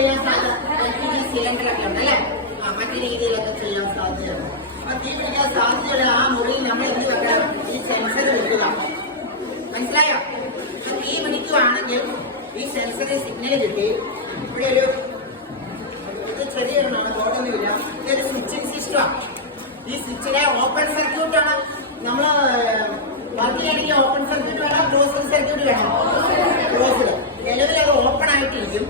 ചെയ്യാൻ സാധ്യത എൽ സിലിണ്ടറൊക്കെ ഉണ്ട് അല്ലേ? ആ ചെയ്യാൻ സാധ്യതയുണ്ട്. അപ്പൊ തീ പിടിക്കാൻ സാധ്യതയുള്ള ആ മുറിയിൽ നമ്മൾ എന്ത് വെക്കണം? ഈ സെൻസർ വെക്കുക. മനസ്സിലായോ? തീ പിടിക്കുവാണെങ്കിൽ ഈ സെൻസറിന് സിഗ്നൽ കിട്ടി. ഇവിടെ ഒരു ഇത് ചെറിയൊരെണ്ണമാണ് ബോർഡൊന്നുമില്ല ഇതൊരു സ്വിച്ചിങ് സിസ്റ്റമാണ് ഈ സ്വിച്ചിനെ ഓപ്പൺ സർക്യൂട്ടാണ് നമ്മൾ ബാക്കി ഓപ്പൺ സർക്യൂട്ട് വേണം ക്ലോസ് സർക്യൂട്ട് വേണം. ക്ലോസ്ഡ് നിലവിൽ അത് ഓപ്പൺ ആയിട്ടിരിക്കും.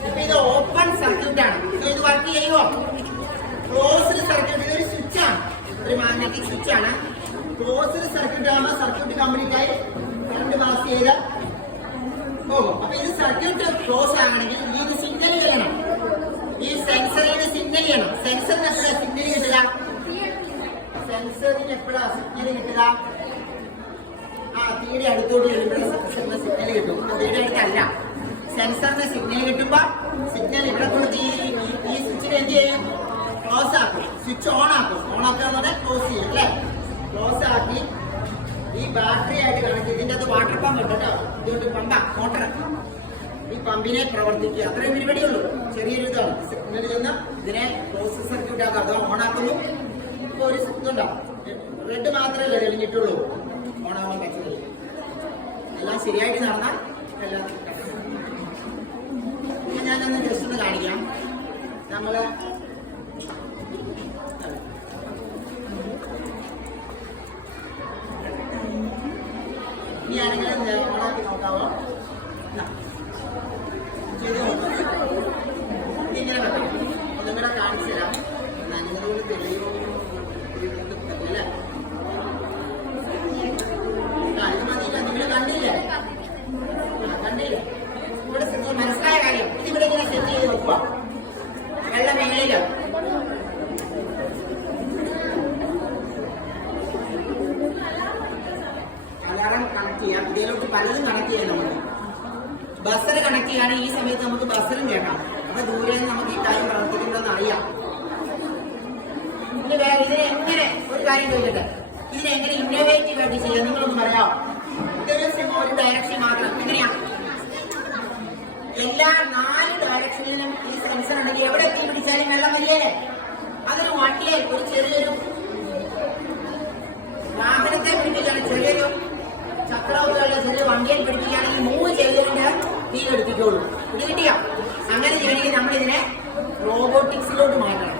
ഇപ്പൊ ഇത് ഓപ്പൺ സർക്യൂട്ട് ഇത് വർക്ക് ചെയ്യുമോ ക്ലോസ്ഡ് സർക്യൂട്ട് ഇതൊരു സ്വിച്ച് ഒരു മാഗ്നറ്റിക് സ്വിച്ച് ആണ്. ക്ലോസ്ഡ് സർക്യൂട്ട് ആകുമ്പോൾ സർക്യൂട്ട് കംപ്ലീറ്റ് ആയി. കറണ്ട് പാസ് ചെയ്ത് സർക്യൂട്ട് ക്ലോസ് ആകണമെങ്കിൽ ഇത് സിഗ്നൽ ചെയ്യണം ഈ സെൻസറിന് സിഗ്നൽ ചെയ്യണം സെൻസറിന് എപ്പോഴാ സിഗ്നൽ കിട്ടുക? സെൻസറിന് എപ്പോഴാ സിഗ്നൽ കിട്ടുക? ആ തീരെ അടുത്തോട്ട് വരുമ്പോഴേ സിഗ്നൽ കിട്ടും. തീരെ അടുത്തല്ല സെൻസറിന് സിഗ്നൽ കിട്ടുമ്പോ സിഗ്നൽ ഇവിടെ കൊടുത്ത് ഈ ഈ സ്വിച്ചിന് എന്ത് ചെയ്യും? ക്ലോസ് ആക്കും. സ്വിച്ച് ഓൺ ആക്കും. ഓൺ ആക്കുക എന്ന് പറഞ്ഞാൽ ക്ലോസ് ചെയ്യും അല്ലേ? ക്ലോസ് ആക്കി ഈ ബാറ്ററി ആയിട്ട് കണക്ട് ഇതിന്റെ അത് വാട്ടർ പമ്പ് ഉണ്ട് കേട്ടോ. ഇതുകൊണ്ട് പമ്പ മോട്ടർ ഈ പമ്പിനെ പ്രവർത്തിക്കുക. അത്രയും പരിപാടിയുള്ളൂ. ചെറിയൊരു ഇതാണ്. സിഗ്നൽ ചെന്ന് ഇതിനെ ക്ലോസ് സർക്യൂട്ട് ആക്കുക അത് ഓൺ ആക്കുന്നു. ഇപ്പൊ ഒരു ഇതുണ്ടാവും റെഡ് മാത്രമല്ലേ തെളിഞ്ഞിട്ടുള്ളൂ ഓണാവാൻ വെച്ചത്? എല്ലാം ശരിയായിട്ട് നടന്നാൽ എല്ലാം ഞാനൊന്ന് ജസ്റ്റ് ഒന്ന് കാണിക്കാം. നമ്മൾ ഇനി ആരെങ്കിലും ഇത് ഓണാക്കി നോക്കാവോ ഇതാ. ചെയ്ത് നോക്ക്. ഇതിങ്ങനെ വെക്കണം ഒന്നും കൂടെ കാണിച്ചു തരാം നനഞ്ഞതുകൊണ്ട് തെളിയോ അല്ലേ ആ, ഇത് മതിയില്ല. നിങ്ങൾ കണ്ടില്ലേ ആ, കണ്ടില്ലേ ഇവിടെ സെറ്റ് മനസ്സിലായ കാര്യം ഇതിവിടെ ഇങ്ങനെ സെറ്റ് ചെയ്ത് വെക്കുക വെള്ളം മേളിൽ? അലാറം കണക്ട് ചെയ്യാം. ഇതിലോട്ട് പലതും കണക്ട് ചെയ്യാൻ നമ്മൾ ബസ്സിൽ കണക്ട് ചെയ്യുകയാണെങ്കിൽ ഈ സമയത്ത് നമുക്ക് ബസ്സിലും കേൾക്കാം. അപ്പൊ ദൂരെ നമുക്ക് ഈ കാര്യം പ്രവർത്തിക്കുന്നതെന്ന് അറിയാം. ഇനി ഒരു കാര്യം ചോദിക്കട്ടെ? ഇതിനെ ഇന്നോവേറ്റീവ് ആയിട്ട് ചെയ്യാം? നിങ്ങളൊന്ന് പറയാമോ അതൊരു വണ്ടിയെ ഒരു ചെറിയൊരു വാഹനത്തെ പിടിപ്പിക്കുകയാണ്. ചെറിയൊരു ചക്രവർത്തിയുള്ള ചെറിയ വണ്ടിയിൽ പിടിപ്പിക്കുകയാണെങ്കിൽ മൂന്ന് ചെയ്തുകൊണ്ട് തീ എടുപ്പിക്കുള്ളൂ. ഇത് കിട്ടിയോ? അങ്ങനെ ചെയ്യണമെങ്കിൽ നമ്മളിതിനെ റോബോട്ടിക്സിലോട്ട് മാറ്റണം.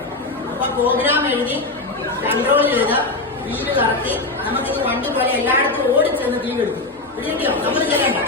അപ്പൊ പ്രോഗ്രാം എഴുതി കൺട്രോൾ ചെയ്ത് വീൽ കറക്കി ഈ വണ്ടി പോലെ എല്ലായിടത്തും ഓടിച്ചെന്ന് തീ എടുക്കും. ഇത് കിട്ടിയോ? നമ്മൾ ചെയ്യണ്ട